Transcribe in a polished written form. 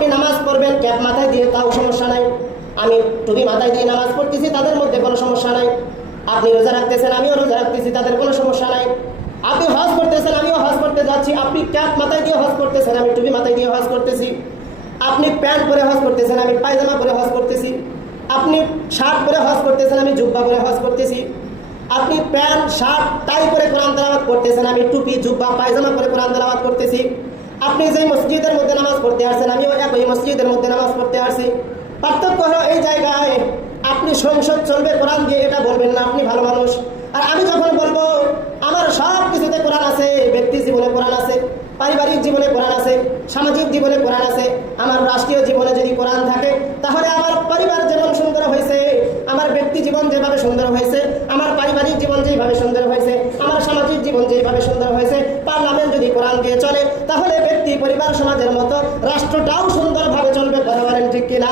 আপনি নামাজ পড়বেন ক্যাপ মাথায় দিয়ে, তাও সমস্যা নাই। আমি টুপি মাথায় দিয়ে নামাজ পড়তেছি, তাদের মধ্যে কোনো সমস্যা নাই। আপনি রোজা রাখতেছেন, আমিও রোজা রাখতেছি, তাদের কোনো সমস্যা নাই। আপনি হজ করতেছেন, আমিও হজ করতে যাচ্ছি, আপনি ক্যাপ মাথায় দিয়ে হজ করতেছেন, আমি টুপি মাথায় দিয়ে হজ করতেছি। আপনি প্যান্ট পরে হজ করতেছেন, আমি পায়জামা পরে হজ করতেছি। আপনি শার্ট পরে হজ করতেছেন, আমি জুব্বা পরে হজ করতেছি। আপনি প্যান্ট শার্ট টাই পরে কোরআন তেলাওয়াত করতেছেন, আমি টুপি জুব্বা পায়জামা পরে কোরআন তেলাওয়াত করতেছি। আপনি যেই মসজিদের মধ্যে নামাজ পড়তে আসছেন, আমিও একই মসজিদের মধ্যে নামাজ পড়তে আসছি। পার্থক্য হলো এই জায়গায় আপনি সংসদ চলবে কোরআন দিয়ে এটা বলবেন না, আপনি ভালো মানুষ। আর আমি যখন বলবো আমার সব কিছুতে কোরআন আছে, ব্যক্তি জীবনে কোরআন আছে, পারিবারিক জীবনে কোরআন আছে, সামাজিক জীবনে কোরআন আছে, আমার রাষ্ট্রীয় জীবনে যদি কোরআন থাকে, তাহলে আমার পরিবার যেমন সুন্দর হয়েছে, আমার ব্যক্তি জীবন যেভাবে সুন্দর হয়েছে, আমার পারিবারিক জীবন যেভাবে সুন্দর হয়েছে, আমার সামাজিক জীবন যেভাবে সুন্দর হয়েছে, পার্লামেন্ট যদি কোরআন দিয়ে চলে, তাহলে ব্যক্তি পরিবার সমাজের মতো রাষ্ট্রটাও সুন্দরভাবে চলবে। কথা বলেন ঠিক কিনা?